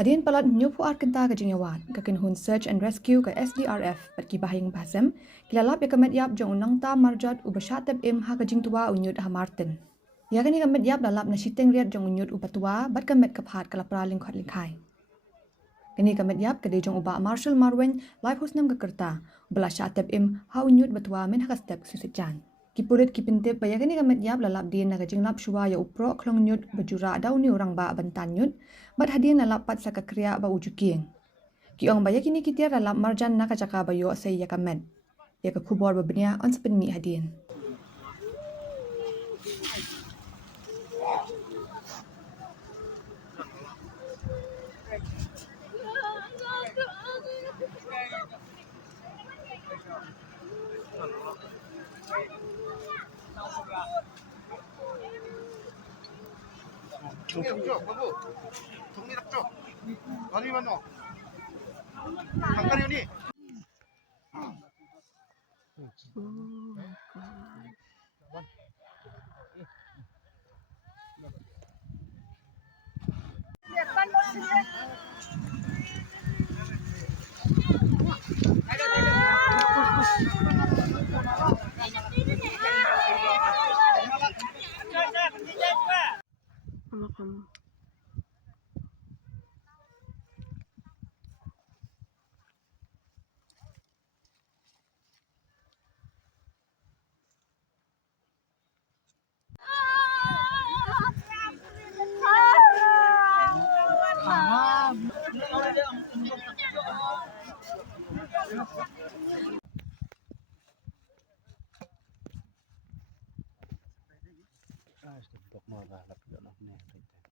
Hadian palat nyupu arkenta ke jingyawan, ke hun search and rescue ke SDRF pat ki bahing basem, kilalap ya ke metiap jong nongtam marjot u beshatep im ha ke jingtua unyut ha Marten. Ya ke ni ke metiap lalap na siteng riat jong unyut u patua bat ke met kephat kalapra lingkhat lingkai. Kini ke metiap ke de jong uba Marshal Marwen live husnam ke kerta, bela shatep im ha unyut batua men ha step susijan. Kipurit kipintip baya kini kamet yap lalap din na kajinglap shua ya upro klong nyut bajura daw ni orang ba bantan nyut bat hadin lalap pat saka kriya ba ujuking. Kiong baya kini kitir lalap marjan na kajaka bayo say ya kamet. Ya kakubor babnya on sepenni hadin. 종이 없죠? 바보. 종이 없죠? 어디만 넣어? 잠깐이오니.